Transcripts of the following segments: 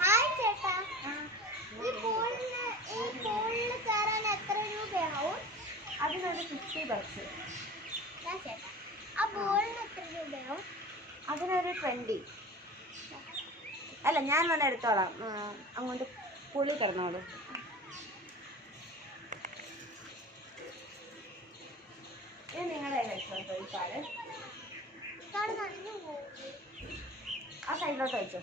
Hi ചേട്ടാ, ഈ പൂളിൽ കയറാൻ എത്ര രൂപയാവും? അതിനൊരു 50 ബക്സ്. ചേട്ടാ, ആ ബോളിന് എത്ര രൂപയാവും? അതിനൊരു 20. അല്ല, ഞാൻ വന്ന് എടുത്തോളാം. അങ്ങോട്ട് പുളി കിടന്നോളൂ. ഇത് നിങ്ങളെ വെച്ചോ ഈ പാല്. ആ സൈഡിലോട്ട് വെച്ചോ.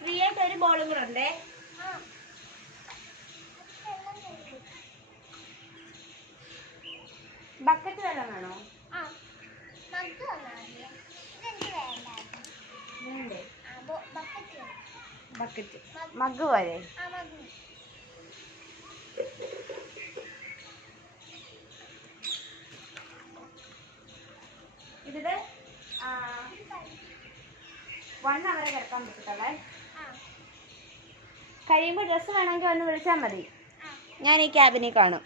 ഫ്രീ ആയിട്ട് ഒരു ബോളും കൂടെ ഉണ്ടേ. ബക്കറ്റ് വെള്ളം വേണോ? വേണ്ടേ? ബക്കറ്റ് മഗ് പോലെ. ഇതില് 1 hour കിടക്കാൻ പറ്റത്തുള്ളേ. കഴിയുമ്പോൾ ഡ്രസ്സ് വേണമെങ്കിൽ ഒന്ന് വിളിച്ചാൽ മതി. ഞാൻ ഈ ക്യാബിനിൽ കാണും.